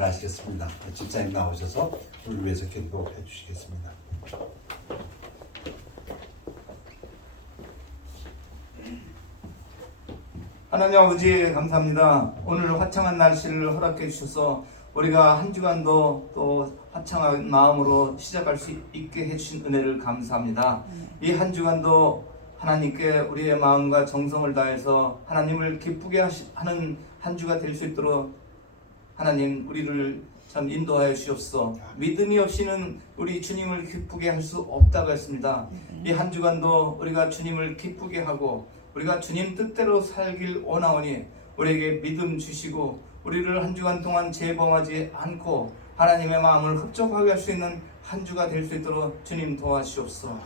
하시겠습니다. 집사님 나오셔서 우리 위해서 기도해 주시겠습니다. 하나님 아버지 감사합니다. 오늘 화창한 날씨를 허락해 주셔서 우리가 한 주간도 또 화창한 마음으로 시작할 수 있게 해주신 은혜를 감사합니다. 이 한 주간도 하나님께 우리의 마음과 정성을 다해서 하나님을 기쁘게 하는 한 주가 될 수 있도록 하나님 우리를 참 인도하여 주옵소서. 믿음이 없이는 우리 주님을 기쁘게 할 수 없다고 했습니다. 이 한 주간도 우리가 주님을 기쁘게 하고 우리가 주님 뜻대로 살길 원하오니 우리에게 믿음 주시고 우리를 한 주간 동안 재범하지 않고 하나님의 마음을 흡족하게 할 수 있는 한 주가 될 수 있도록 주님 도와주옵소서.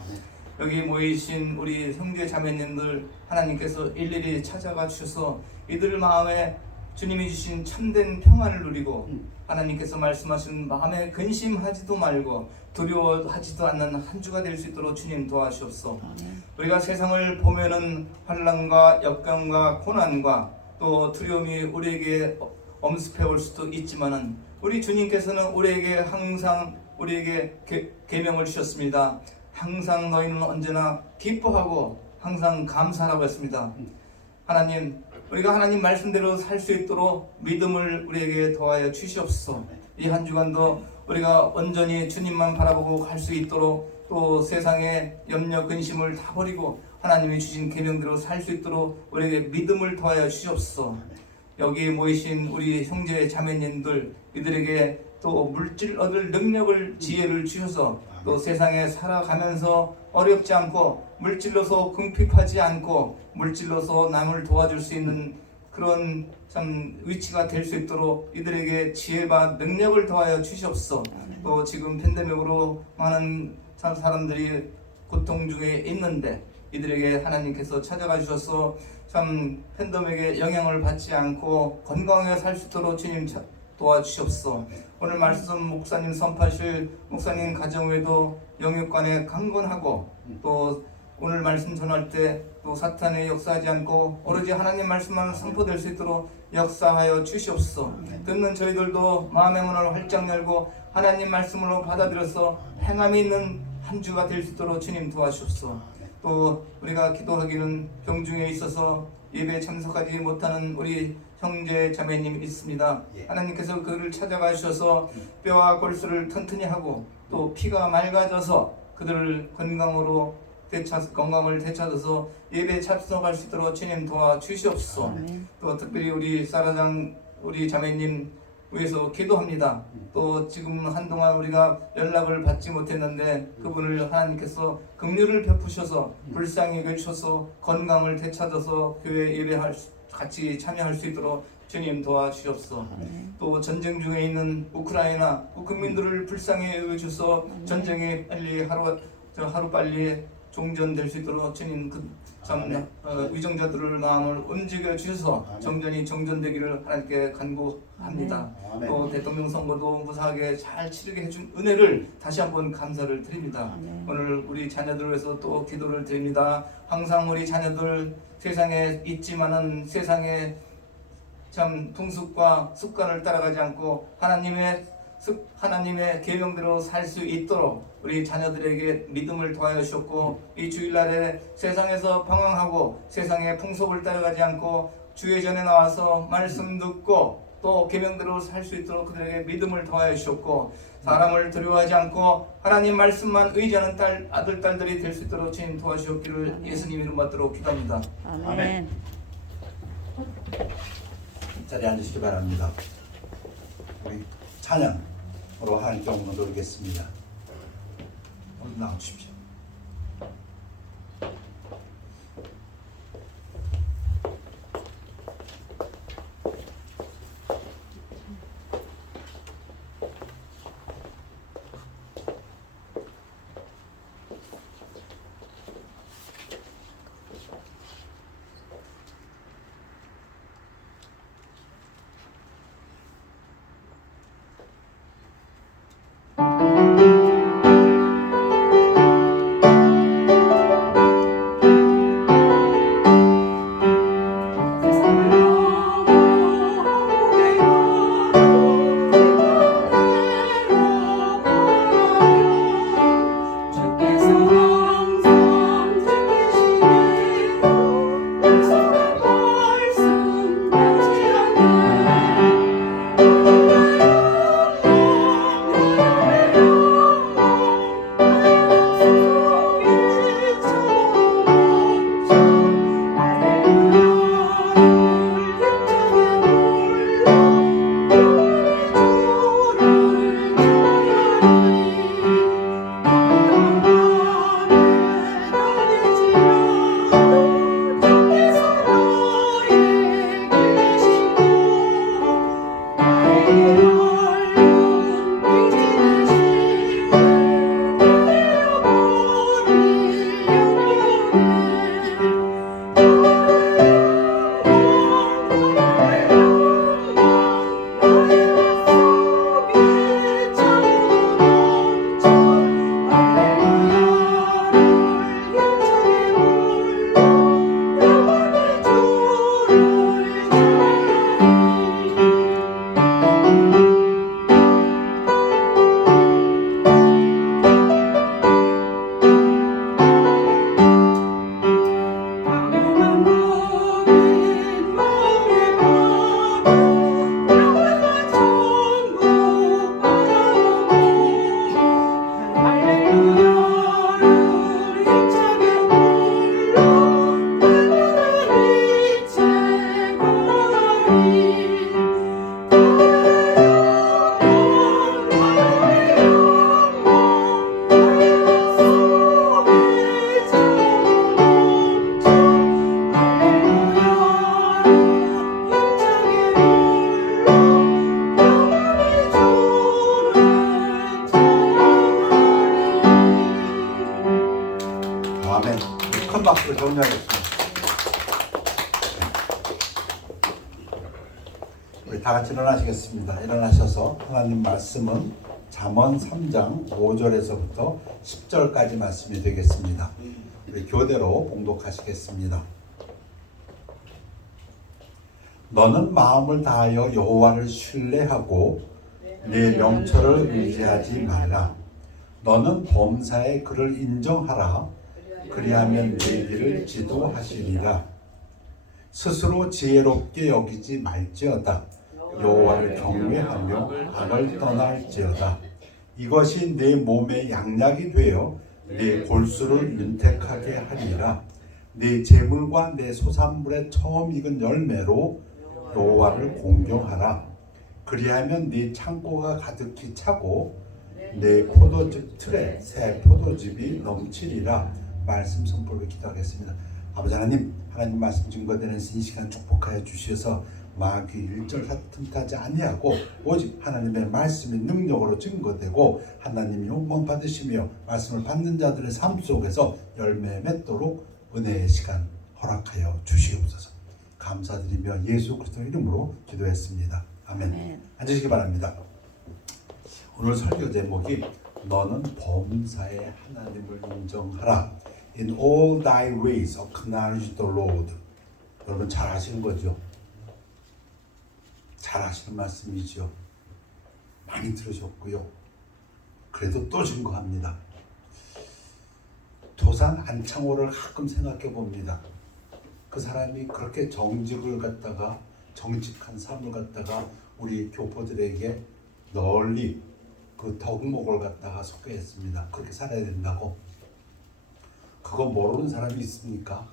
여기 모이신 우리 형제 자매님들 하나님께서 일일이 찾아가 주셔서 이들 마음에 주님이 주신 참된 평안을 누리고 하나님께서 말씀하신 마음에 근심하지도 말고 두려워하지도 않는 한 주가 될 수 있도록 주님 도와주옵소서. 우리가 세상을 보면은 환난과 역경과 고난과 또 두려움이 우리에게 엄습해 올 수도 있지만은 우리 주님께서는 우리에게 항상 우리에게 계명을 주셨습니다. 항상 너희는 언제나 기뻐하고 항상 감사하라고 했습니다. 하나님, 우리가 하나님 말씀대로 살 수 있도록 믿음을 우리에게 더하여 주시옵소서. 이 한 주간도 우리가 온전히 주님만 바라보고 갈 수 있도록 또 세상의 염려 근심을 다 버리고 하나님이 주신 계명대로 살 수 있도록 우리에게 믿음을 더하여 주시옵소서. 여기 모이신 우리 형제 자매님들 이들에게 또 물질 얻을 능력을 지혜를 주셔서 또 세상에 살아가면서 어렵지 않고 물질로서 궁핍하지 않고 물질로서 남을 도와줄 수 있는 그런 참 위치가 될 수 있도록 이들에게 지혜와 능력을 더하여 주시옵소서. 또 지금 팬데믹으로 많은 사람들이 고통 중에 있는데 이들에게 하나님께서 찾아가 주셔서 참 팬데믹에 영향을 받지 않고 건강하게 살 수 있도록 주님 도와주시옵소서. 오늘 말씀 목사님 선파실 목사님 가정 외에도 영육간에 강건하고 또 오늘 말씀 전할 때 또 사탄의 역사하지 않고 오로지 하나님 말씀만 선포될 수 있도록 역사하여 주시옵소서. 듣는 저희들도 마음의 문을 활짝 열고 하나님 말씀으로 받아들여서 행함이 있는 한 주가 될 수 있도록 주님 도와주옵소서. 또 우리가 기도하기는 병중에 있어서 예배에 참석하지 못하는 우리 형제 자매님이 있습니다. 하나님께서 그를 찾아가 주셔서 뼈와 골수를 튼튼히 하고 또 피가 맑아져서 그들을 건강을 되찾아서 예배에 참석할 수 있도록 주님 도와주시옵소서. 또 특별히 우리 사라장 우리 자매님 위해서 기도합니다. 또 지금 한동안 우리가 연락을 받지 못했는데 그분을 하나님께서 긍휼을 베푸셔서 불쌍히 여기셔서 건강을 되찾아서 교회 예배할 같이 참여할 수 있도록 주님 도와주시옵소서. 또 전쟁 중에 있는 우크라이나 국민들을 불쌍히 여기셔서 전쟁이 빨리 하루빨리 종전될 수 있도록 주님 위정자들의 마음을 움직여 주셔서 정전이 정전되기를 하나님께 간구합니다. 또 대통령 선거도 무사하게 잘 치르게 해준 은혜를 다시 한번 감사를 드립니다. 오늘 우리 자녀들을 위해서 또 기도를 드립니다. 항상 우리 자녀들 세상에 있지만은 세상에 참 풍습과 습관을 따라가지 않고 하나님의 계명대로 살 수 있도록 우리 자녀들에게 믿음을 더하여 주셨고 이 주일날에 세상에서 방황하고 세상의 풍속을 따라가지 않고 주의 전에 나와서 말씀 듣고 또 계명대로 살 수 있도록 그들에게 믿음을 더하여 주셨고 사람을 두려워하지 않고 하나님 말씀만 의지하는 아들 딸들이 될 수 있도록 주님 도와주셨기를 예수님 이름 받도록 기도합니다. 아멘. 자리에 앉으시기 바랍니다. 우리 찬양으로 하나님께 옹을 드리겠습니다. 오늘 나와주십시오. 박수 격려하겠습니다. 우리 다 같이 일어나시겠습니다. 일어나셔서 하나님 말씀은 잠언 3장 5절에서부터 10절까지 말씀이 되겠습니다. 우리 교대로 봉독하시겠습니다. 너는 마음을 다하여 여호와를 신뢰하고 네 명철을 의지하지 말라. 너는 범사에 그를 인정하라. 그리하면 네 길을 지도하시리라. 스스로 지혜롭게 여기지 말지어다. 여호와를 경외하며 악을 떠날지어다. 이것이 네 몸의 양약이 되어 네 골수를 윤택하게 하리라. 네 재물과 네 소산물의 처음 익은 열매로 여호와를 공경하라. 그리하면 네 창고가 가득히 차고 내 포도즙 틀에 새 포도즙이 넘치리라. 말씀 선포를 기도하겠습니다. 아버지 하나님, 하나님 말씀 증거되는 이 시간 축복하여 주셔서 마귀 일절 틈타지 아니하고 오직 하나님의 말씀이 능력으로 증거되고 하나님이 영광 받으시며 말씀을 받는 자들의 삶 속에서 열매 맺도록 은혜의 시간 허락하여 주시옵소서. 감사드리며 예수 그리스도 이름으로 기도했습니다. 아멘. 앉으시기 바랍니다. 오늘 설교 제목이 너는 범사에 하나님을 인정하라. In all thy ways acknowledge the Lord. 여러분 잘 아시는 거죠? 잘 아시는 말씀이죠. 많이 들으셨고요. 그래도 또 증거합니다. 도산 안창호를 가끔 생각해 봅니다. 그 사람이 그렇게 정직을 갖다가 정직한 삶을 갖다가 우리 교포들에게 널리 그 덕목을 갖다가 소개했습니다. 그렇게 살아야 된다고. 그거 모르는 사람이 있습니까?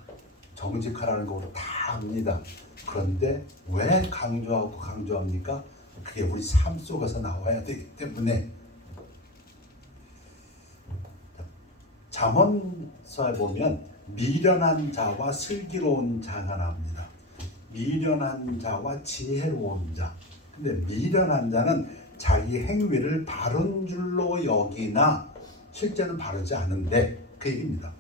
정직하라는 거 다 압니다. 그런데 왜 강조합니까? 그게 우리 삶 속에서 나와야 되기 때문에. 잠언서에 보면 미련한 자와 슬기로운 자가 나옵니다. 미련한 자와 지혜로운 자. 근데 미련한 자는 자기 행위를 바른 줄로 여기나 실제는 바르지 않은데 그 얘기입니다.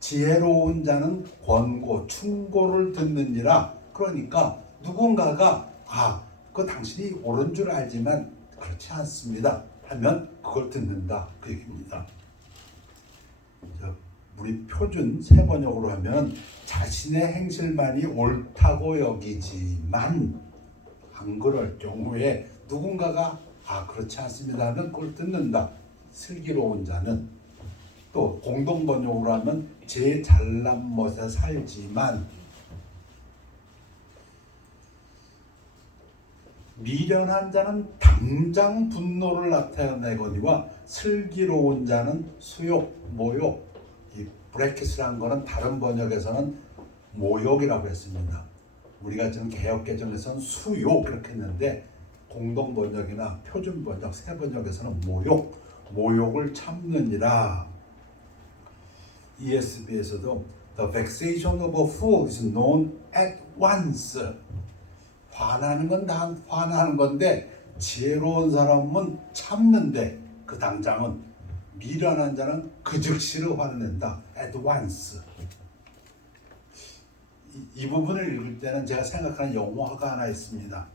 지혜로운 자는 권고, 충고를 듣느니라. 그러니까 누군가가 그 당신이 옳은 줄 알지만 그렇지 않습니다 하면 그걸 듣는다. 그 얘기입니다. 우리 표준 세번역으로 하면 자신의 행실만이 옳다고 여기지만 안 그럴 경우에 누군가가 그렇지 않습니다 하면 그걸 듣는다. 슬기로운 자는 또 공동번역으로 하면 제 잘난 멋에 살지만 미련한 자는 당장 분노를 나타내거니와 슬기로운 자는 수욕, 모욕. 이 브레킷이라는 거는 다른 번역에서는 모욕이라고 했습니다. 우리가 지금 개역개정에서는 수욕 그렇게 했는데 공동번역이나 표준번역, 새번역에서는 모욕을 참느니라. ESV에서도 The vexation of a fool is known at once. 화나는 건 다 화나는 건데 지혜로운 사람은 참는데 그 당장은 미련한 자는 그 즉시로 화낸다. at once. 이 부분을 읽을 때는 제가 생각하는 영화가 하나 있습니다.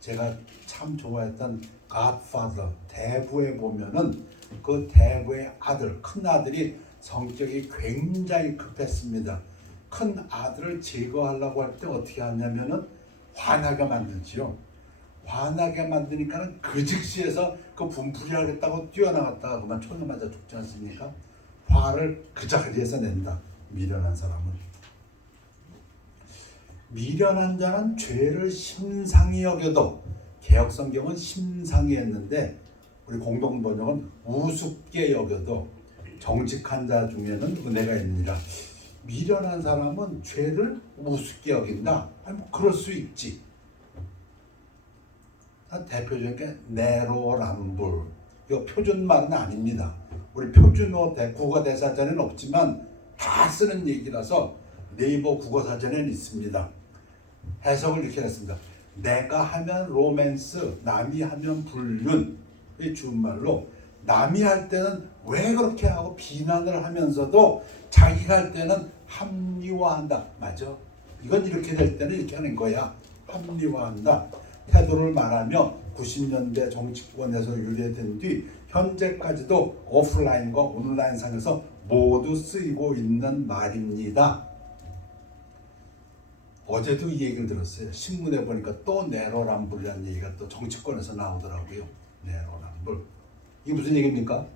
제가 참 좋아했던 Godfather, 대부에 보면은 그 대부의 아들, 큰 아들이 성격이 굉장히 급했습니다. 큰 아들을 제거하려고 할 때 어떻게 하냐면은 화나게 만들지요. 화나게 만드니까는 그 즉시에서 그 분풀이 하겠다고 뛰어나갔다가 그만 총에 맞아 죽지 않습니까? 화를 그 자리에서 낸다. 미련한 사람은. 미련한 자는 죄를 심상히 여겨도 개역성경은 심상히 했는데 우리 공동번역은 우습게 여겨도 정직한 자 중에는 은혜가 있느니라. 미련한 사람은 죄를 우습게 여긴다. 뭐 그럴 수 있지. 대표적인 게 내로남불. 이거 표준말은 아닙니다. 우리 표준어 국어대사전에는 없지만 다 쓰는 얘기라서 네이버 국어사전에는 있습니다. 해석을 이렇게 했습니다. 내가 하면 로맨스, 남이 하면 불륜. 이 준말로 남이 할 때는 왜 그렇게 하고 비난을 하면서도 자기가 할 때는 합리화한다. 맞아. 이건 이렇게 될 때는 이렇게 하는 거야. 합리화한다. 태도를 말하며 90년대 정치권에서 유래된 뒤 현재까지도 오프라인과 온라인상에서 모두 쓰이고 있는 말입니다. 어제도 이 얘기를 들었어요. 신문에 보니까 또 내로남불이라는 얘기가 또 정치권에서 나오더라고요. 내로남불. 이게 무슨 얘기입니까?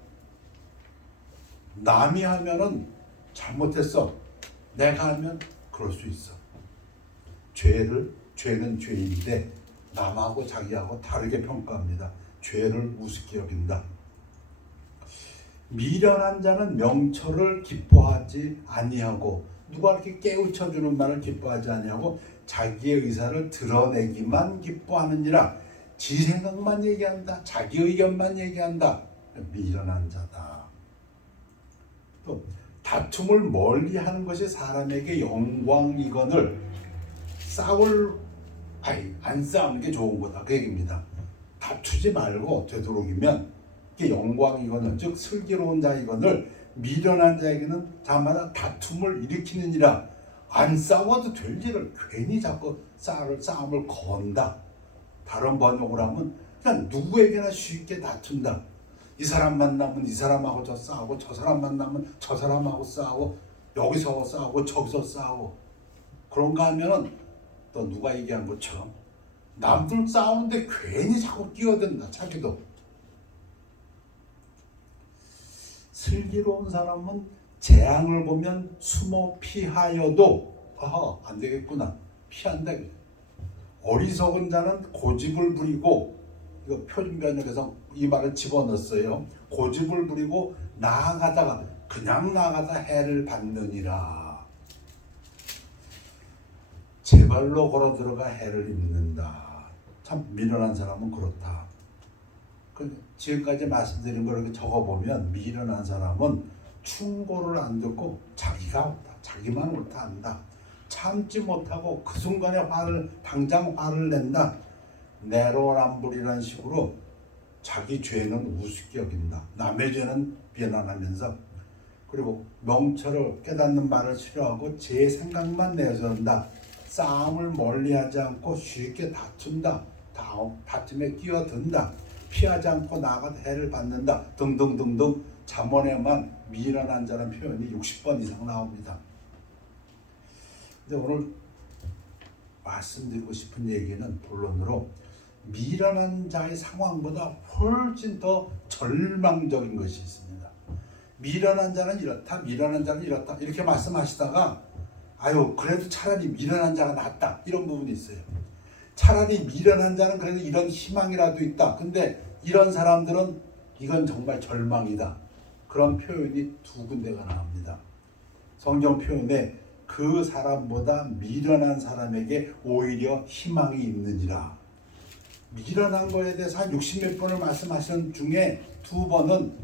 남이 하면은 잘못했어. 내가 하면 그럴 수 있어. 죄는 죄인데 남하고 자기하고 다르게 평가합니다. 죄를 우습게 여긴다. 미련한 자는 명철을 기뻐하지 아니하고, 누가 이렇게 깨우쳐주는 말을 기뻐하지 아니하고 자기의 의사를 드러내기만 기뻐하느니라. 지 생각만 얘기한다. 자기 의견만 얘기한다. 미련한 자다. 또 다툼을 멀리하는 것이 사람에게 영광이거늘 안 싸우는 게 좋은 거다. 그 얘기입니다. 다투지 말고 되도록이면 이게 영광이거늘, 즉 슬기로운 자이거늘 미련한 자에게는 다마다 다툼을 일으키느니라. 안 싸워도 될 일을 괜히 자꾸 싸움을 건다. 다른 번역을 하면 그냥 누구에게나 쉽게 다툰다. 이 사람 만나면 이 사람하고 저 싸우고, 저 사람 만나면 저 사람하고 싸우고, 여기서 싸우고 저기서 싸우고. 그런가 하면은 또 누가 얘기한 것처럼 남들 싸우는데 괜히 자꾸 끼어든다. 자기도. 슬기로운 사람은 재앙을 보면 숨어 피하여도 안 되겠구나. 피한다. 어리석은 자는 고집을 부리고, 이거 표준변역에서 이 말을 집어넣었어요. 고집을 부리고 그냥 나아가다 해를 받느니라. 제 발로 걸어 들어가 해를 입는다. 참 미련한 사람은 그렇다. 지금까지 말씀드린 걸 이렇게 적어보면 미련한 사람은 충고를 안 듣고 자기가 옳다, 자기만 옳다 한다. 참지 못하고 그 순간에 당장 화를 낸다. 내로남불이라는 식으로 자기 죄는 우습게 여긴다. 남의 죄는 비난하면서, 그리고 명철을 깨닫는 말을 싫어하고 제 생각만 내세운다. 싸움을 멀리하지 않고 쉽게 다툰다. 다툼에 끼어든다. 피하지 않고 나아가 해를 받는다. 등등등등. 잠언에만 미련한 자라는 표현이 60번 이상 나옵니다. 근데 오늘 말씀드리고 싶은 얘기는 본론으로 미련한 자의 상황보다 훨씬 더 절망적인 것이 있습니다. 미련한 자는 이렇다, 미련한 자는 이렇다 이렇게 말씀하시다가 그래도 차라리 미련한 자가 낫다 이런 부분이 있어요. 차라리 미련한 자는 그래도 이런 희망이라도 있다. 근데 이런 사람들은 이건 정말 절망이다. 그런 표현이 두 군데가 나옵니다. 성경 표현에 그 사람보다 미련한 사람에게 오히려 희망이 있느니라. 미련한 거에 대해서 한 60몇 번을 말씀하시는 중에 두 번은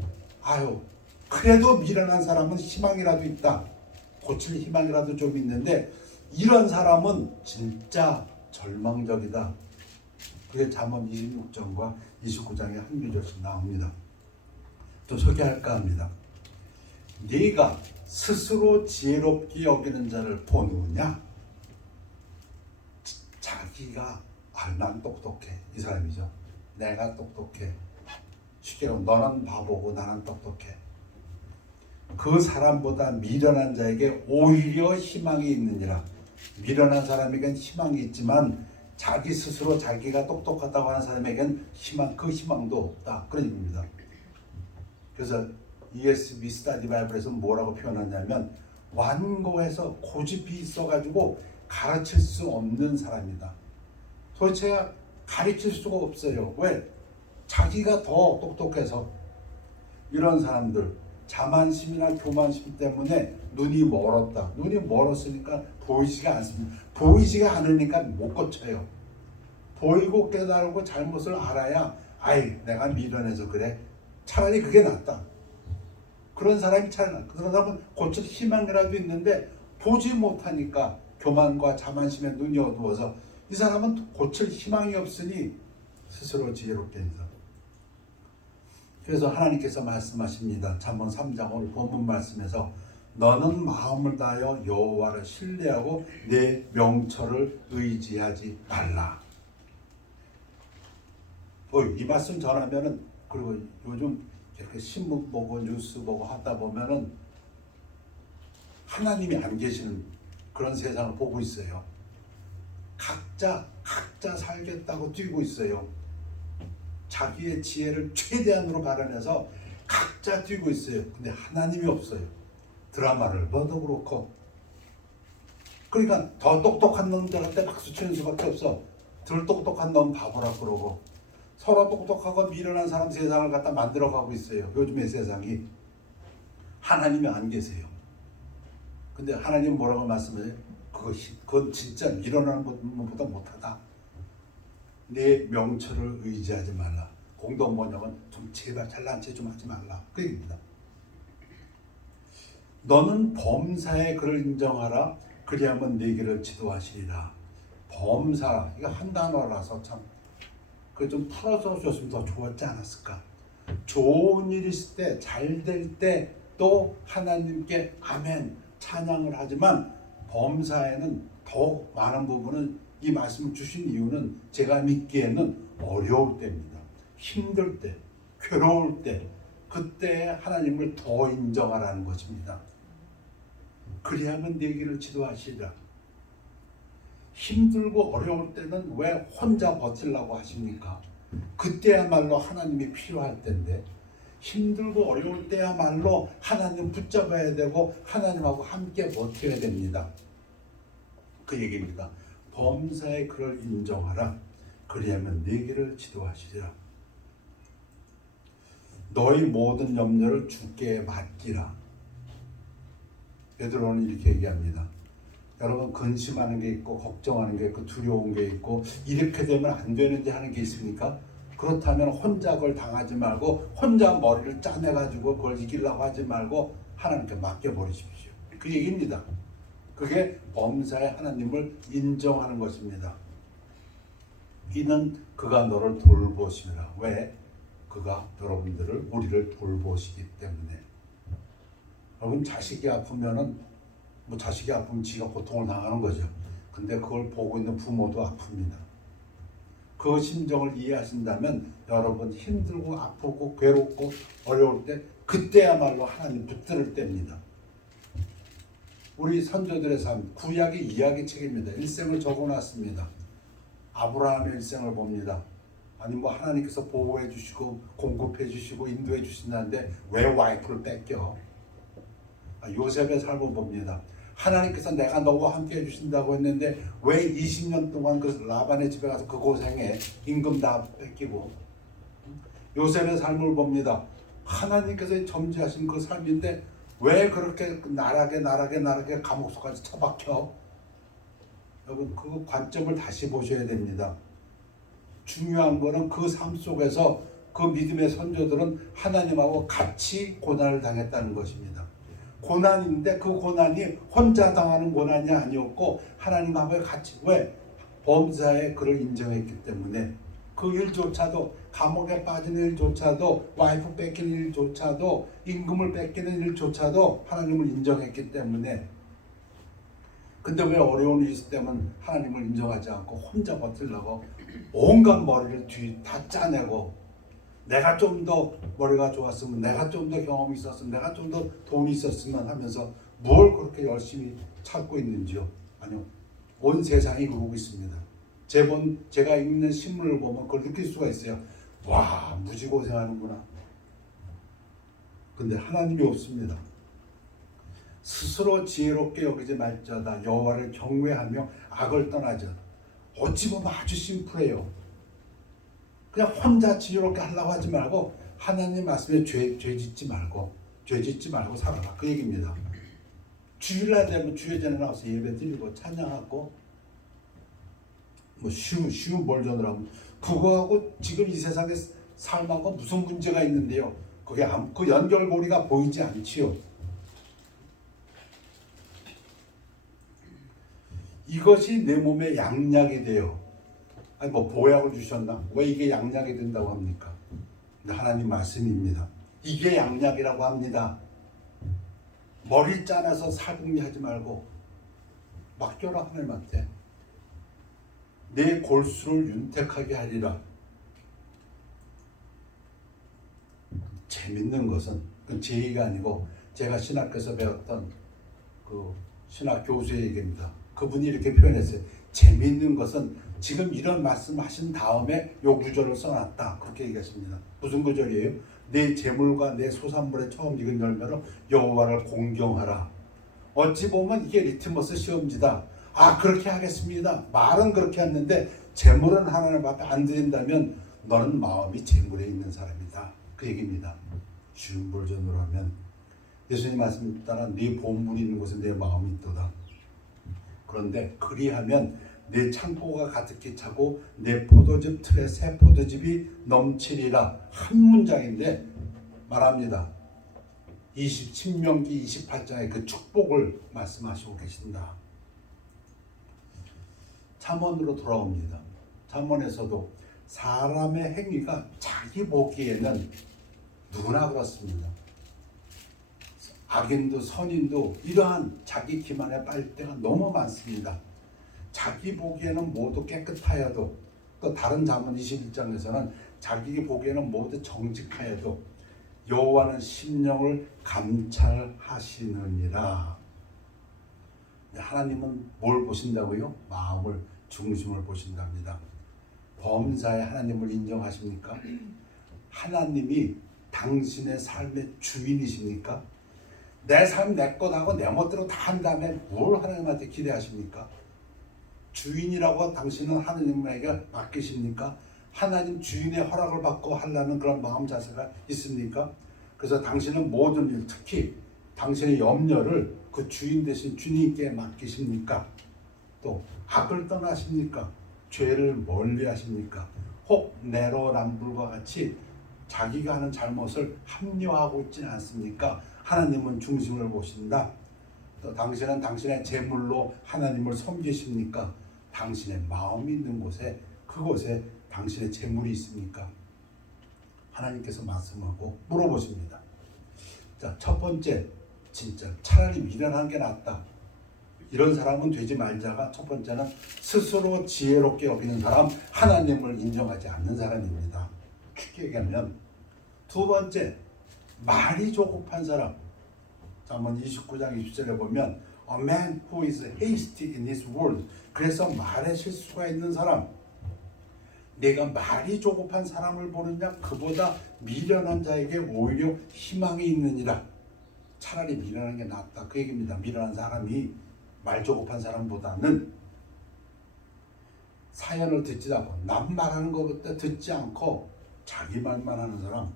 그래도 미련한 사람은 희망이라도 있다. 고칠 희망이라도 좀 있는데 이런 사람은 진짜 절망적이다. 그게 잠언 26장과 29장에 한 구절씩 나옵니다. 또 소개할까 합니다. 네가 스스로 지혜롭게 여기는 자를 보느냐? 자기가 난 똑똑해. 이 사람이죠. 내가 똑똑해. 쉽게 말하면 너는 바보고 나는 똑똑해. 그 사람보다 미련한 자에게 오히려 희망이 있느니라. 미련한 사람에겐 희망이 있지만 자기 스스로 자기가 똑똑하다고 하는 사람에겐 그 희망도 없다. 그런 얘기입니다. 그래서 ESV 스타디 바이블에서 뭐라고 표현하냐면 완고해서 고집이 있어가지고 가르칠 수 없는 사람이다. 도대체 가르칠 수가 없어요. 왜? 자기가 더 똑똑해서. 이런 사람들 자만심이나 교만심 때문에 눈이 멀었다. 눈이 멀었으니까 보이지가 않습니다. 보이지가 않으니까 못 고쳐요. 보이고 깨달고 잘못을 알아야 내가 미련해서 그래. 차라리 그게 낫다. 그런 사람이 차라리 낫다. 그런 사람은 고칠 희망이라도 있는데 보지 못하니까 교만과 자만심에 눈이 어두워서 이 사람은 고칠 희망이 없으니 스스로 지혜롭게 한다. 그래서 하나님께서 말씀하십니다. 잠언 3장 오늘 본문 말씀에서 너는 마음을 다하여 여호와를 신뢰하고 내 명철을 의지하지 말라. 이 말씀 전하면은, 그리고 요즘 이렇게 신문 보고 뉴스 보고 하다 보면은 하나님이 안 계시는 그런 세상을 보고 있어요. 각자 살겠다고 뛰고 있어요. 자기의 지혜를 최대한으로 발현해서 각자 뛰고 있어요. 근데 하나님이 없어요. 드라마를 봐도 그렇고. 그러니까 더 똑똑한 놈들한테 박수 치는 수밖에 없어. 덜 똑똑한 놈 바보라 그러고. 서로 똑똑하고 미련한 사람 세상을 갖다 만들어가고 있어요. 요즘의 세상이. 하나님이 안 계세요. 근데 하나님 뭐라고 말씀하세요? 그건 진짜 미련한 것보다 못하다. 내 명철을 의지하지 말라. 공동 번역은 좀 제발 잘난 체 좀 하지 말라. 그 얘기입니다. 너는 범사의 그를 인정하라. 그리하면 네 길을 지도하시리라. 범사, 이거 한 단어라서 참 그 좀 풀어서 줬으면 더 좋았지 않았을까. 좋은 일이 있을 때, 잘 될 때 또 하나님께 아멘 찬양을 하지만 범사에는 더 많은 부분은 이 말씀을 주신 이유는 제가 믿기에는 어려울 때입니다. 힘들 때, 괴로울 때, 그때 하나님을 더 인정하라는 것입니다. 그리하면 네 길을 지도하시리라. 힘들고 어려울 때는 왜 혼자 버틸라고 하십니까? 그때야말로 하나님이 필요할 때인데, 힘들고 어려울 때야말로 하나님 붙잡아야 되고 하나님하고 함께 버텨야 됩니다. 그 얘기입니다. 범사의 그를 인정하라. 그리하면 네 길을 지도하시리라. 너희 모든 염려를 주께 맡기라. 베드로는 이렇게 얘기합니다. 여러분, 근심하는 게 있고 걱정하는 게 있고 두려운 게 있고 이렇게 되면 안 되는지 하는 게 있습니까? 그렇다면 혼자 그걸 당하지 말고 혼자 머리를 짜내가지고 그걸 이기려고 하지 말고 하나님께 맡겨버리십시오. 그 얘기입니다. 그게 범사의 하나님을 인정하는 것입니다. 이는 그가 너를 돌보심이라. 왜? 그가 여러분들을, 우리를 돌보시기 때문에. 여러분, 자식이 아프면은 자식이 아프면 지가 고통을 당하는 거죠. 근데 그걸 보고 있는 부모도 아픕니다. 그 심정을 이해하신다면 여러분 힘들고 아프고 괴롭고 어려울 때 그때야말로 하나님 붙들을 때입니다. 우리 선조들의 삶, 구약의 이야기책입니다. 일생을 적어놨습니다. 아브라함의 일생을 봅니다. 아니 하나님께서 보호해 주시고 공급해 주시고 인도해 주신다는데 왜 와이프를 뺏겨? 요셉의 삶을 봅니다. 하나님께서 내가 너와 함께 해주신다고 했는데 왜 20년 동안 그 라반의 집에 가서 그 고생에 임금 다 뺏기고. 요셉의 삶을 봅니다. 하나님께서 점지하신 그 삶인데 왜 그렇게 나락에 감옥소까지 처박혀? 여러분, 그 관점을 다시 보셔야 됩니다. 중요한 거는 그 삶 속에서 그 믿음의 선조들은 하나님하고 같이 고난을 당했다는 것입니다. 고난인데 그 고난이 혼자 당하는 고난이 아니었고 하나님하고 같이, 왜? 범사에 그를 인정했기 때문에. 그 일조차도, 감옥에 빠지는 일조차도, 와이프 뺏기는 일조차도, 임금을 뺏기는 일조차도 하나님을 인정했기 때문에. 근데 왜 어려운 일이 있을 때면 하나님을 인정하지 않고 혼자 버틸려고 온갖 머리를 다 짜내고, 내가 좀 더 머리가 좋았으면, 내가 좀 더 경험이 있었으면, 내가 좀 더 돈이 있었으면 하면서 뭘 그렇게 열심히 찾고 있는지요? 아니요, 온 세상이 그러고 있습니다. 제가 읽는 신문을 보면 그걸 느낄 수가 있어요. 와, 무지고생하는구나. 근데 하나님이 없습니다. 스스로 지혜롭게 여기지 말자다. 여호와를 경외하며 악을 떠나자. 어찌 보면 아주 심플해요. 그냥 혼자 지혜롭게 하려고 하지 말고 하나님 말씀에 죄 짓지 말고 살아라. 그 얘기입니다. 주일날 되면 주의 전에 나와서 예배 드리고 찬양하고 쉬운 벌전을 그거하고 지금 이 세상의 삶하고 무슨 문제가 있는데요. 그게 그 연결고리가 보이지 않지요. 이것이 내 몸에 양약이 돼요. 아니 보약을 주셨나? 왜 이게 양약이 된다고 합니까? 하나님 말씀입니다. 이게 양약이라고 합니다. 머리 짜내서 살궁리하지 말고 맡겨라 하나님한테. 내 골수를 윤택하게 하리라. 재밌는 것은 그건 제 얘기가 아니고 제가 신학교에서 배웠던 그 신학 교수의 얘기입니다. 그분이 이렇게 표현했어요. 재밌는 것은 지금 이런 말씀하신 다음에 요 구절을 써놨다. 그렇게 얘기하십니다. 무슨 구절이에요? 내 재물과 내 소산물의 처음 익은 열매로 여호와를 공경하라. 어찌 보면 이게 리트머스 시험지다. 아, 그렇게 하겠습니다. 말은 그렇게 했는데 재물은 하나님 앞에 안 드린다면 너는 마음이 재물에 있는 사람이다. 그 얘기입니다. 쉬운 버전으로 하면 예수님 말씀 따라 네 본분이 있는 곳에 내 마음이 있도다. 그런데 그리하면 내 창고가 가득히 차고 내 포도즙 틀에 새 포도즙이 넘치리라. 한 문장인데 말합니다. 신명기 28장의 그 축복을 말씀하시고 계신다. 잠언으로 돌아옵니다. 잠언에서도 사람의 행위가 자기 보기에는 누구나 그렇습니다. 악인도 선인도 이러한 자기 기만에 빠질 때가 너무 많습니다. 자기 보기에는 모두 깨끗하여도, 또 다른 잠언 21장에서는 자기 보기에는 모두 정직하여도 여호와는 심령을 감찰하시느니라. 하나님은 뭘 보신다고요? 마음을, 중심을 보신답니다. 범사에 하나님을 인정하십니까? 하나님이 당신의 삶의 주인이십니까? 내 삶 내 것하고 내 멋대로 다 한 다음에 뭘 하나님한테 기대하십니까? 주인이라고 당신은 하나님에게 맡기십니까? 하나님 주인의 허락을 받고 하려는 그런 마음 자세가 있습니까? 그래서 당신은 모든 일, 특히 당신의 염려를 그 주인 되신 주님께 맡기십니까? 또 악을 떠나십니까? 죄를 멀리 하십니까? 혹 내로남불과 같이 자기가 하는 잘못을 합리화하고 있지는 않습니까? 하나님은 중심을 보신다. 또 당신은 당신의 재물로 하나님을 섬기십니까? 당신의 마음이 있는 곳에, 그곳에 당신의 재물이 있습니까? 하나님께서 말씀하고 물어보십니다. 자, 첫 번째, 진짜 차라리 미련한 게 낫다. 이런 사람은 되지 말자가 첫 번째는 스스로 지혜롭게 여기는 사람, 하나님을 인정하지 않는 사람입니다. 쉽게 얘기하면 두 번째, 말이 조급한 사람. 잠언 29장 20절에 보면 A man who is hasty in his word. 그래서 말에 실수가 있는 사람. 내가 말이 조급한 사람을 보느냐, 그보다 미련한 자에게 오히려 희망이 있느니라. 차라리 미련한 게 낫다. 그 얘기입니다. 미련한 사람이 말 조급한 사람보다는 사연을 듣지 않고 남 말하는 것부터 듣지 않고 자기 말만 하는 사람.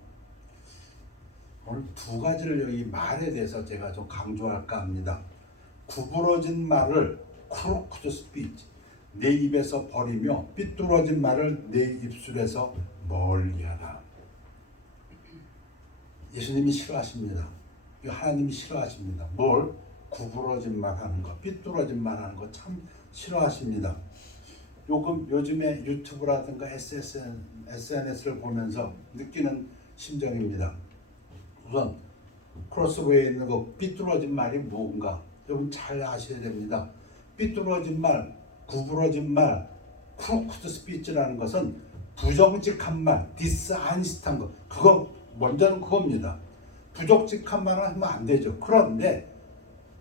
오늘 두 가지를 여기 말에 대해서 제가 좀 강조할까 합니다. 구부러진 말을 크로크드 스피치, 내 입에서 버리며 삐뚤어진 말을 내 입술에서 멀리하라. 예수님이 싫어하십니다. 하나님이 싫어하십니다. 뭘? 구부러진 말 하는 거, 삐뚤어진 말 하는 거 참 싫어하십니다. 요즘에 유튜브라든가 SNS를 보면서 느끼는 심정입니다. 우선 크로스웨이에 있는 거 삐뚤어진 말이 뭔가 여러분 잘 아셔야 됩니다. 삐뚤어진 말, 구부러진 말, 크로크드 스피치라는 것은 부정직한 말, 디스아니스트한 거, 그거 먼저는 그겁니다. 부정직한 말을 하면 안 되죠. 그런데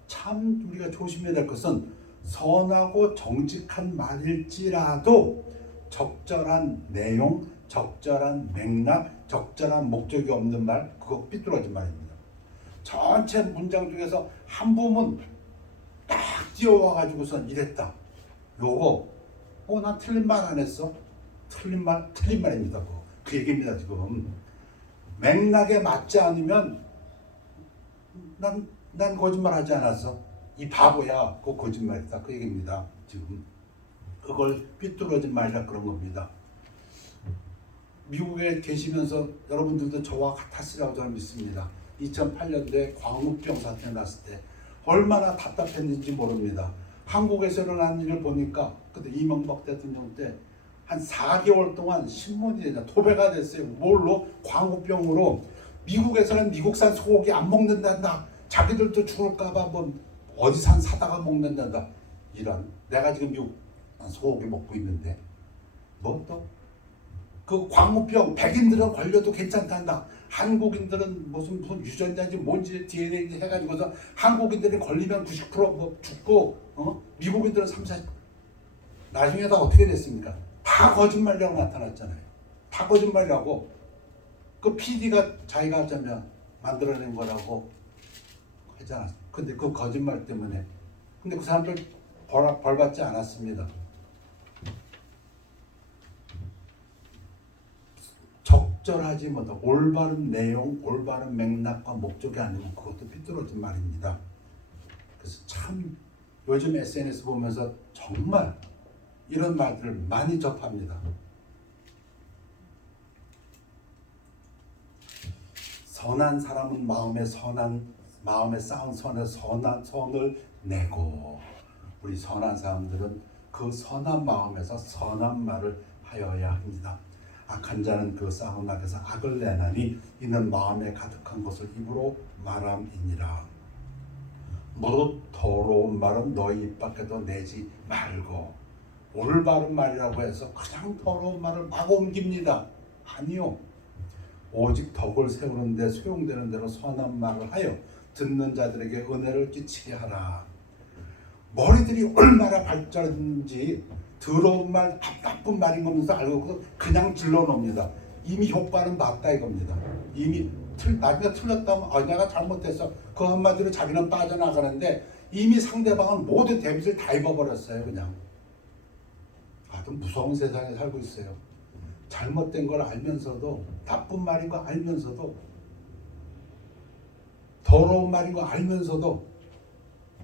참 우리가 조심해야 될 것은 선하고 정직한 말일지라도 적절한 내용, 적절한 맥락, 적절한 목적이 없는 말, 그거 삐뚤어진 말입니다. 전체 문장 중에서 한 부분 딱 띄워와가지고선 이랬다. 요거, 난 틀린 말 안 했어. 틀린 말입니다. 그 얘기입니다. 지금 맥락에 맞지 않으면 난 거짓말하지 않았어. 이 바보야. 그거 거짓말이다. 그 얘기입니다. 지금 그걸 삐뚤어진 말이라 그런 겁니다. 미국에 계시면서 여러분들도 저와 같았으라고 저는 믿습니다. 2008년도에 광우병 사태 났을 때 얼마나 답답했는지 모릅니다. 한국에서 일어난 일을 보니까 그때 이명박 대통령 때 한 4개월 동안 신문이 도배가 됐어요. 뭘로? 광우병으로. 미국에서는 미국산 소고기 안 먹는단다. 자기들도 죽을까봐 뭐 어디 산 사다가 먹는다. 이런 내가 지금 미국 소고기 먹고 있는데 뭐 또 그 광우병 백인들은 걸려도 괜찮단다. 한국인들은 무슨 유전자인지 뭔지 DNA 해가지고서 한국인들이 걸리면 90%뭐 죽고 미국인들은 30, 나중에 다 어떻게 됐습니까? 다 거짓말이라고 나타났잖아요. 다 거짓말이라고 그 PD가 자기가 어쩌면 만들어낸 거라고 하지 않았어요. 근데 그 거짓말 때문에 근데 그 사람들 벌 받지 않았습니다. 적절하지 못한 올바른 내용, 올바른 맥락과 목적이 아니면 그것도 삐뚤어진 말입니다. 그래서 참 요즘 SNS 보면서 정말 이런 말들을 많이 접합니다. 선한 사람은 마음에 쌓은 선을 내고 우리 선한 사람들은 그 선한 마음에서 선한 말을 하여야 합니다. 악한 자는 그 쌓은 악에서 악을 내나니 이는 마음에 가득한 것을 입으로 말함이니라. 무릇 더러운 말은 너희 입 밖에도 내지 말고 올바른 말이라고 해서 그냥 더러운 말을 막 옮깁니다. 아니요. 오직 덕을 세우는 데 소용되는 대로 선한 말을 하여 듣는 자들에게 은혜를 끼치게 하라. 머리들이 얼마나 발전했는지 더러운 말, 나쁜 말인 거면서 알고 그냥 질러놓습니다. 이미 효과는 맞다 이겁니다. 이미 나중에 틀렸다면 내가 잘못했어. 그 한마디로 자기는 빠져나가는데 이미 상대방은 모든 데미지를 다 입어버렸어요. 그냥. 아주 무서운 세상에 살고 있어요. 잘못된 걸 알면서도 나쁜 말인 거 알면서도 더러운 말인 거 알면서도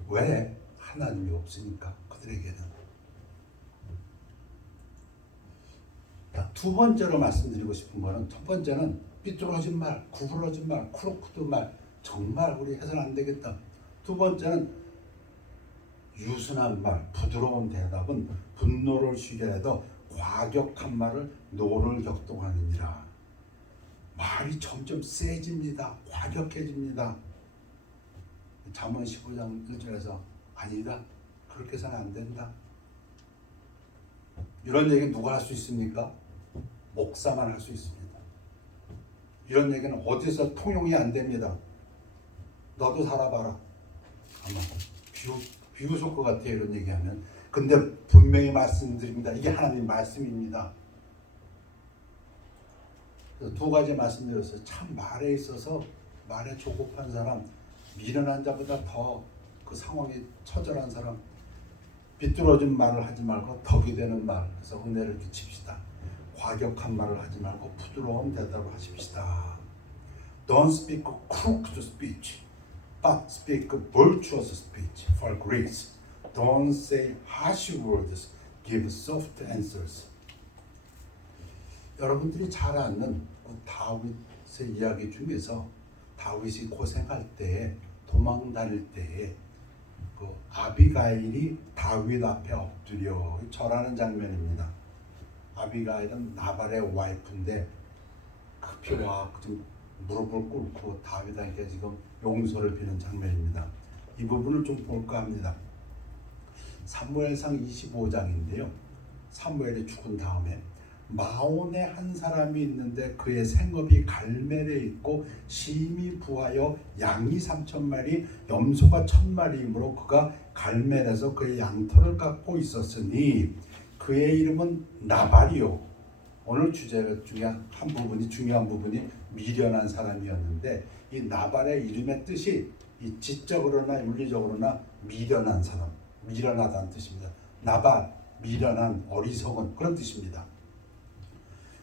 왜? 하나님이 없으니까 그들에게는. 두 번째로 말씀드리고 싶은 거는 첫 번째는 삐뚤어진 말, 구부러진 말, 크로크드 말 정말 우리 해서는 안 되겠다. 두 번째는 유순한 말, 부드러운 대답은 분노를 쉬게 해도 과격한 말을 노를 격동하느니라. 말이 점점 세집니다. 과격해집니다. 잠언 15장 1절에서 아니다. 그렇게 해서는 안 된다. 이런 얘기 누가 할 수 있습니까? 목사만 할 수 있습니다. 이런 얘기는 어디서 통용이 안 됩니다. 너도 살아봐라. 아마 비웃을 것 같아요. 이런 얘기하면. 근데 분명히 말씀드립니다. 이게 하나님 말씀입니다. 그래서 두 가지 말씀드렸어요. 참 말에 있어서 말에 조급한 사람, 미련한 자보다 더 그 상황이 처절한 사람, 비뚤어진 말을 하지 말고 덕이 되는 말, 그래서 은혜를 끼칩시다. 과격한 말을 하지 말고 부드러운 대답을 하십시다. Don't speak crooked speech, but speak virtuous speech for grace. Don't say harsh words, give soft answers. 여러분들이 잘 아는 다윗의 이야기 중에서 다윗이 고생할 때, 도망 다닐 때에 그 아비가일이 다윗 앞에 엎드려 절하는 장면입니다. 아비가일은 나발의 와이프인데 급히 와 무릎을 꿇고 다윗에게 지금 용서를 비는 장면입니다. 이 부분을 좀 볼까 합니다. 사무엘상 25장인데요. 사무엘이 죽은 다음에 마온에 한 사람이 있는데 그의 생업이 갈멜에 있고 심히 부하여 양이 3,000마리 염소가 1,000마리이므로 그가 갈멜에서 그의 양털을 깎고 있었으니 그의 이름은 나발이요. 오늘 주제 중에 한 부분이 중요한 부분이 미련한 사람이었는데 이 나발의 이름의 뜻이 이 지적으로나 윤리적으로나 미련한 사람, 미련하다는 뜻입니다. 나발, 미련한, 어리석은 그런 뜻입니다.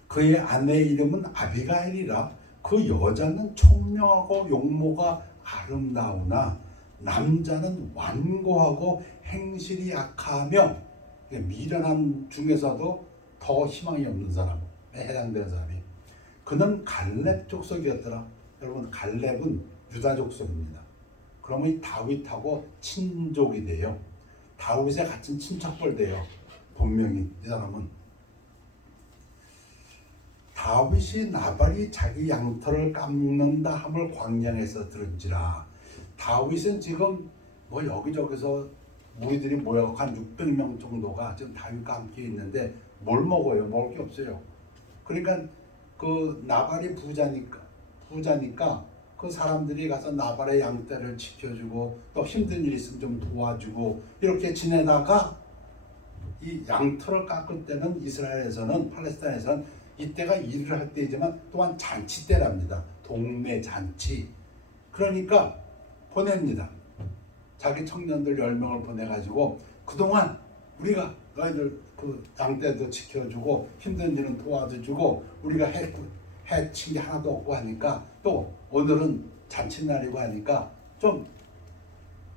그의 아내 이름은 아비가일이라 그 여자는 총명하고 용모가 아름다우나 남자는 완고하고 행실이 약하며 미련한 중에서도 더 희망이 없는 사람에 해당되는 사람이 그는 갈렙 족속이었더라. 여러분 갈렙은 유다 족속입니다. 그러면 이 다윗하고 친족이 돼요. 다윗에 같은 친척벌 돼요. 본명이 이 사람은 다윗이 나발이 자기 양털을 깎는다 함을 광야에서 들은지라 다윗은 지금 뭐 여기저기서 무리들이 모여 한 600명 정도가 지금 다윗과 함께 있는데 뭘 먹어요? 먹을 게 없어요. 그러니까 그 나발이 부자니까 그 사람들이 가서 나발의 양떼를 지켜주고 또 힘든 일 있으면 좀 도와주고 이렇게 지내다가 이 양털을 깎을 때는 이스라엘에서는 팔레스타인에서는 이때가 일을 할 때이지만 또한 잔치 때랍니다. 동네 잔치. 그러니까 보냅니다. 자기 청년들 10명을 보내가지고 그동안 우리가 너희들 그 양떼도 지켜주고 힘든 일은 도와주고 우리가 해친 게 하나도 없고 하니까 또 오늘은 잔칫날이고 하니까 좀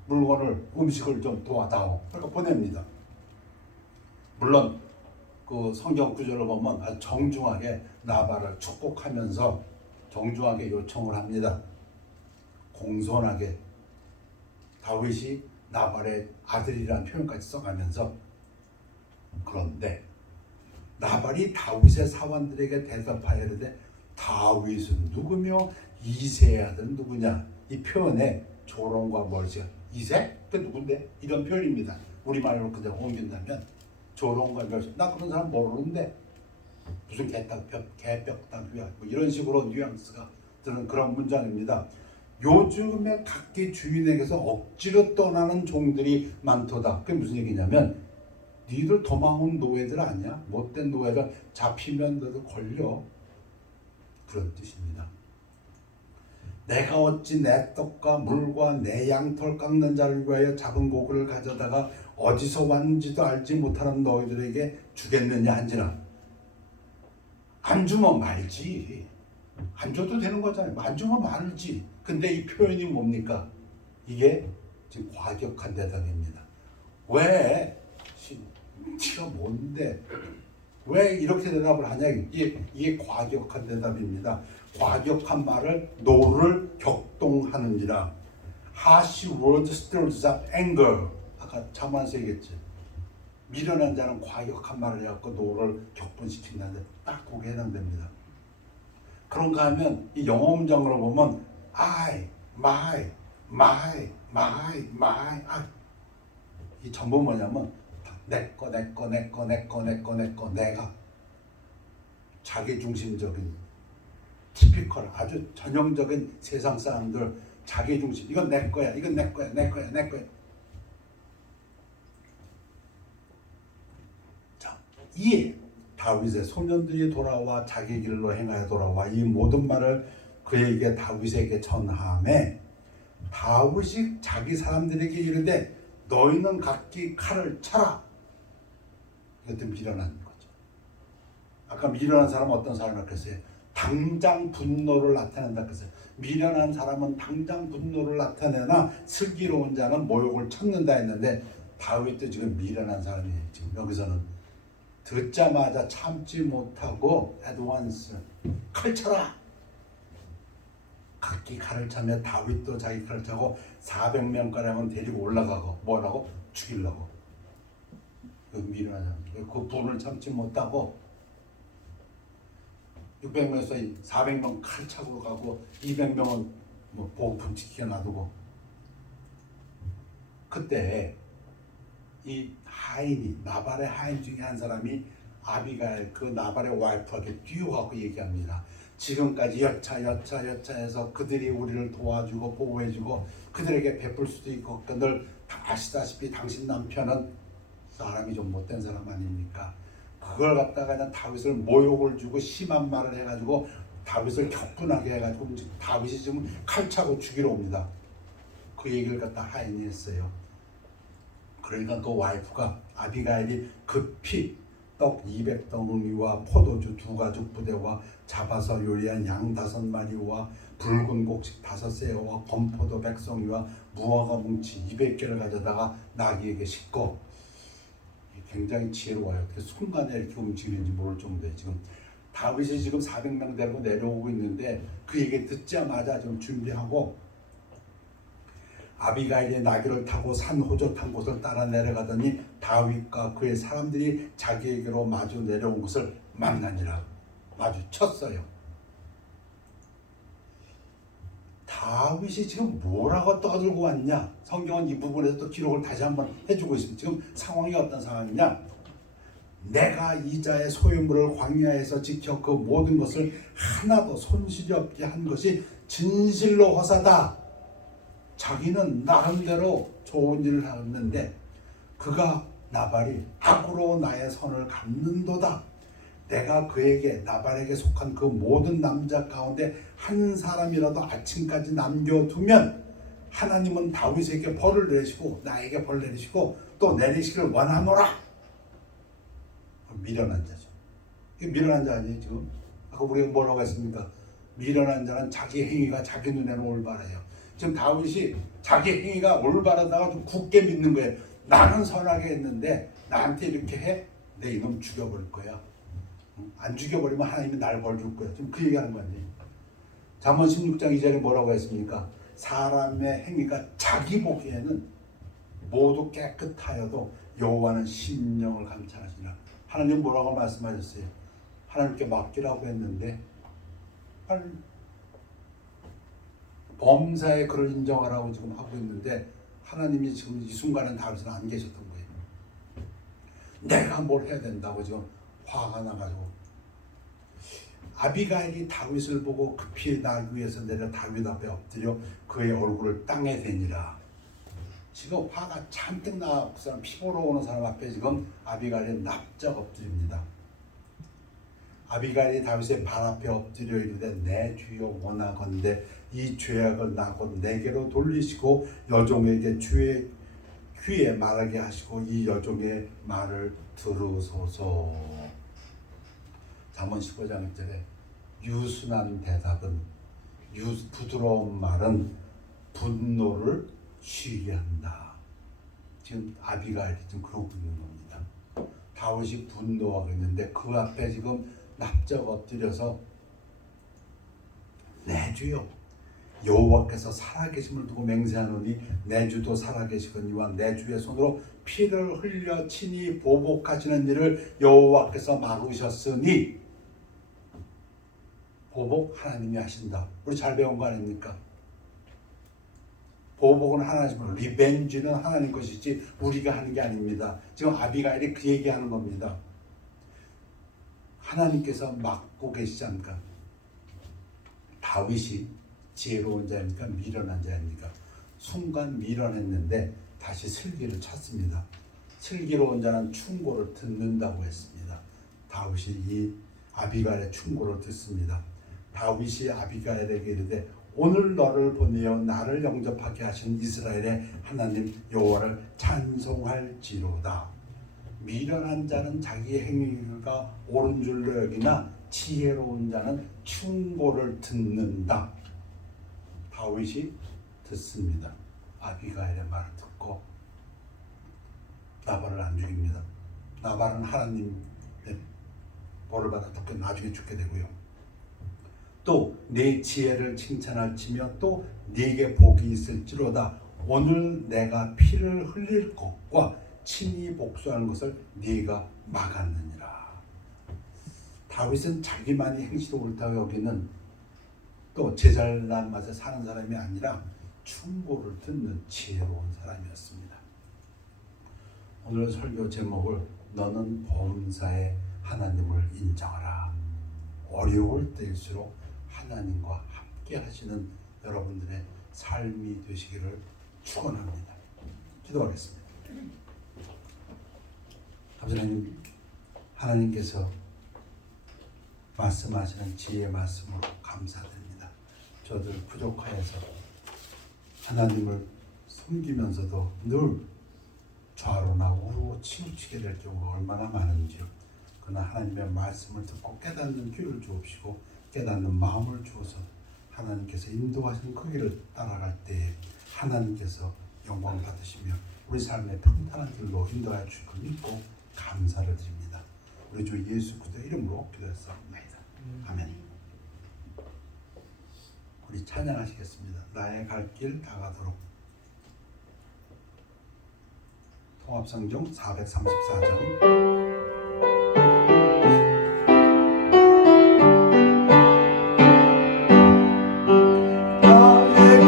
음식을 좀 도와다오. 그러니까 보냅니다. 물론 그 성경 구절을 보면 아주 정중하게 나발을 축복하면서 정중하게 요청을 합니다. 공손하게 다윗이 나발의 아들이라는 표현까지 써가면서 그런데 나발이 다윗의 사원들에게 대답하여 이르되 다윗은 누구며 이새의 아들은 누구냐? 이 표현에 조롱과 멀시가 이새? 그 누군데? 이런 표현입니다. 우리말로 그대로 옮긴다면 조롱과 멸시. 나 그런 사람 모르는데 무슨 개벽다귀야 뭐 이런 식으로 뉘앙스가 드는 그런 문장입니다. 요즘에 각기 주인에게서 억지로 떠나는 종들이 많도다. 그게 무슨 얘기냐면 니들 도망온 노예들 아니야? 못된 노예들 잡히면 너도 걸려. 그런 뜻입니다. 내가 어찌 내 떡과 물과 내 양털 깎는 자를 위하여 잡은 고기를 가져다가 어디서 왔는지도 알지 못하는 너희들에게 주겠느냐 한지라. 안 주면 말지. 안 줘도 되는 거잖아요. 안 주면 말지. 근데 이 표현이 뭡니까? 이게 지금 과격한 대답입니다. 왜? 티가 뭔데? 왜 이렇게 대답을 하냐? 이게 과격한 대답입니다. 과격한 말을 노를 격동하는지라. Harsh word stirs up anger. 아까 잠언에서 얘기했지. 미련한 자는 과격한 말을 해갖고 노를 격분시킨다는데 딱 거기에 해당됩니다. 그런가 하면 이 영어 문장으로 보면 I, my. 이 전부 뭐냐면 내꺼 내가 자기중심적인 티피컬 아주 전형적인 세상 사람들 자기중심. 이건 내 거야. 이건 내 거야. 자, 이 다윗의 소년들이 돌아와 자기 길로 행하여 돌아와 이 모든 말을 그에게 다윗에게 전하매 다윗이 자기 사람들에게 이르되 너희는 각기 칼을 차라. 이것도 미련한 거죠. 아까 미련한 사람은 어떤 사람이라고 했어요? 당장 분노를 나타낸다 그랬어요. 미련한 사람은 당장 분노를 나타내나 슬기로운 자는 모욕을 참는다 했는데 다윗도 지금 미련한 사람이에요. 지금 여기서는 듣자마자 참지 못하고 애드완스 칼 차라. 각기 칼을 차며 다윗도 자기 칼을 차고 400명가량은 데리고 올라가고 뭐라고? 죽이려고. 그 미련한 사람. 그 분을 참지 못하고 600명에서 400명 칼 차고 가고 200명은 뭐 보호품 지키게 놔두고. 그때 이 하인이 나발의 하인 중에 한 사람이 아비가일 그 나발의 와이프에게 뛰어가고 얘기합니다. 지금까지 여차해서 그들이 우리를 도와주고 보호해주고 그들에게 베풀 수도 있고 늘 아시다시피 당신 남편은 사람이 좀 못된 사람 아닙니까? 그걸 갖다가 그냥 다윗을 모욕을 주고 심한 말을 해가지고 다윗을 격분하게 해가지고 다윗이 지금 칼 차고 죽이러 옵니다. 그 얘기를 갖다 하인이 했어요. 그러니까 그 와이프가 아비가일이 급히 떡 200덩이와 포도주 2가죽 부대와 잡아서 요리한 양 5마리와 붉은 곡식 5새와 건포도 100송이와 무화과 뭉치 200개를 가져다가 나귀에게 싣고. 굉장히 지혜로워요. 어떻게 순간에 이렇게 움직이는지 모를 정도에 지금 다윗이 지금 400명 데리고 내려오고 있는데 그 얘기 듣자마자 좀 준비하고 아비가일이 나귀를 타고 산 호젓한 곳을 따라 내려가더니 다윗과 그의 사람들이 자기에게로 마주 내려온 것을 만나니라. 마주쳤어요. 다윗이 지금 뭐라고 떠들고 왔냐? 성경은 이 부분에서 또 기록을 다시 한번 해주고 있습니다. 지금 상황이 어떤 상황이냐? 내가 이자의 소유물을 광야에서 지켜 그 모든 것을 하나도 손실이 없게 한 것이 진실로 허사다. 자기는 나름대로 좋은 일을 하였는데 그가 나발이 악으로 나의 선을 갚는도다. 내가 그에게 나발에게 속한 그 모든 남자 가운데 한 사람이라도 아침까지 남겨두면 하나님은 다윗에게 벌을 내리시고 나에게 벌 내리시고 또 내리시기를 원하노라. 미련한 자죠. 이게 미련한 자 아니에요 지금? 아까 우리가 뭐라고 했습니까? 미련한 자는 자기 행위가 자기 눈에는 올바라요. 지금 다윗이 자기 행위가 올바르다가 좀 굳게 믿는 거예요. 나는 선하게 했는데 나한테 이렇게 해? 내 이놈 죽여버릴 거야. 안 죽여버리면 하나님이 날 벌 줄 거야. 지금 그 얘기하는 거 아니에요? 잠언 16장 2절에 뭐라고 했습니까? 사람의 행위가 자기 보기에는 모두 깨끗하여도 여호와는 심령을 감찰하시니라. 하나님 뭐라고 말씀하셨어요? 하나님께 맡기라고 했는데 범사의 그를 인정하라고 지금 하고 있는데 하나님이 지금 이 순간엔 다윗은 안 계셨던 거예요. 내가 뭘 해야 된다고 지금 화가 나가지고 아비가일이 다윗을 보고 급히 날 위에서 내려 다윗 앞에 엎드려 그의 얼굴을 땅에 대니라. 지금 화가 잔뜩 나 그 사람 피보러 오는 사람 앞에 지금 아비가일이 납작 엎드립니다. 아비가일이 다윗의 발 앞에 엎드려 이르되 내 주여 원하건대 이 죄악을 나곧 내게로 돌리시고 여종에게 주의 귀에 말하게 하시고 이 여종의 말을 들으소서. 잠언 15장 1절에 유순한 대답은 부드러운 말은 분노를 쉬게 한다. 지금 아비가일이 지금 그러고 있는 겁니다. 다윗이 분노하고 있는데 그 앞에 지금 납작 엎드려서 내 주여 여호와께서 살아계심을 두고 맹세하노니 내 주도 살아계시거니와 내 주의 손으로 피를 흘려 친히 보복하시는 일을 여호와께서 막으셨으니. 보복 하나님이 하신다. 우리 잘 배운 거 아닙니까? 보복은 하나님, 리벤지는 하나님 것이지 우리가 하는 게 아닙니다. 지금 아비가일이 그 얘기하는 겁니다. 하나님께서 막고 계시지 않습니까? 다윗이 지혜로운 자입니까? 미련한 자입니까? 순간 미련했는데 다시 슬기를 찾습니다. 슬기로운 자는 충고를 듣는다고 했습니다. 다윗이 이 아비가일의 충고를 듣습니다. 다윗이 아비가일에게 이르되 오늘 너를 보내어 나를 영접하게 하신 이스라엘의 하나님 여호와를 찬송할지로다. 미련한 자는 자기 행위가 옳은 줄로 여기나 지혜로운 자는 충고를 듣는다. 다윗이 듣습니다. 아비가일의 말을 듣고 나발을 안 죽입니다. 나발은 하나님의 벌을 받아 나중에 죽게 되고요. 또 내 지혜를 칭찬할지며 또 네게 복이 있을지로다. 오늘 내가 피를 흘릴 것과 친히 복수하는 것을 네가 막았느니라. 다윗은 자기만이 행실이 옳다고 여기는 또 제잘난 맛에 사는 사람이 아니라 충고를 듣는 지혜로운 사람이었습니다. 오늘 설교 제목을 너는 범사의 하나님을 인정하라. 어려울 때일수록 하나님과 함께 하시는 여러분들의 삶이 되시기를 축원합니다. 기도하겠습니다. 아버지 하나님, 하나님께서 말씀하시는 지혜의 말씀으로 감사드립니다. 저들 부족하여서 하나님을 숨기면서도 늘 좌로나 우로 치우치게 될 경우가 얼마나 많은지요. 그러나 하나님의 말씀을 듣고 깨닫는 귀를 주옵시고 깨닫는 마음을 주어서 하나님께서 인도하시는 그 길을 따라갈 때에 하나님께서 영광 받으시며 우리 삶의 평탄한 길로 인도하여 주실 걸 믿고 감사를 드립니다. 우리 주 예수 그리스도의 이름으로 기도했사옵나이다. 아멘. 우리 찬양하시겠습니다. 나의 갈 길 다가도록. 통합성경 434장. 나의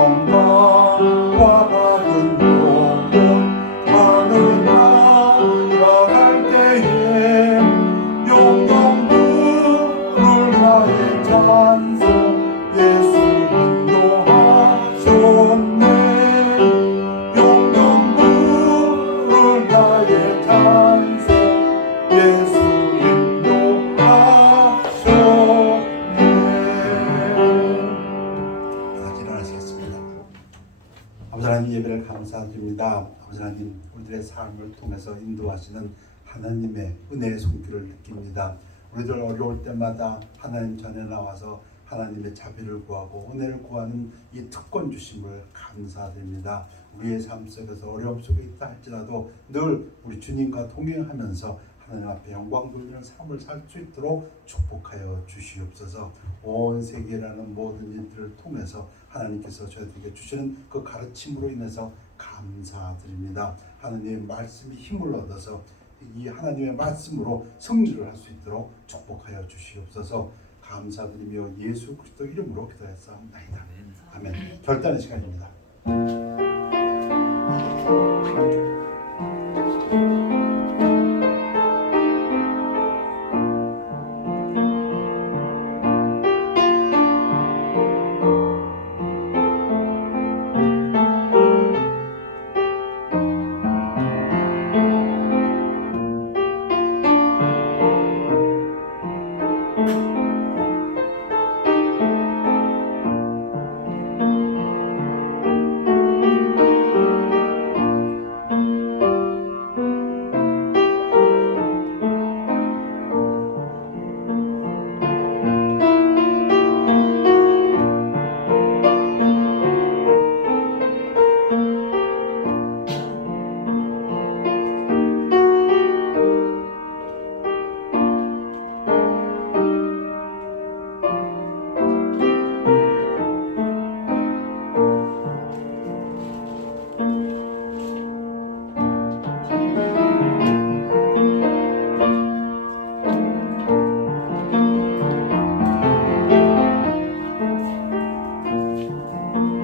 영광과 받은 영원하는 나아갈 때에 영영 부를 나의 찬송 예수 인도하셨네. 영영 부를 나의 찬송 예수 인도하셨네. 다 일어나시겠습니다. 아버지 하나님, 예배를 감사드립니다. 아버지 하나님, 우리들의 삶을 통해서 인도하시는 하나님의 은혜의 손길을 느낍니다. 우리들 어려울 때마다 하나님 전에 나와서 하나님의 자비를 구하고 은혜를 구하는 이 특권 주심을 감사드립니다. 우리의 삶 속에서 어려움 속에 있다 할지라도 늘 우리 주님과 동행하면서 하나님 앞에 영광 돌리는 삶을 살 수 있도록 축복하여 주시옵소서. 온 세계라는 모든 일들을 통해서 하나님께서 저희들에게 주시는 그 가르침으로 인해서 감사드립니다. 하나님의 말씀이 힘을 얻어서 이 하나님의 말씀으로 승리를 할 수 있도록 축복하여 주시옵소서. 감사드리며 예수 그리스도 이름으로 기도했사옵나이다. 아멘. 결단의 시간입니다.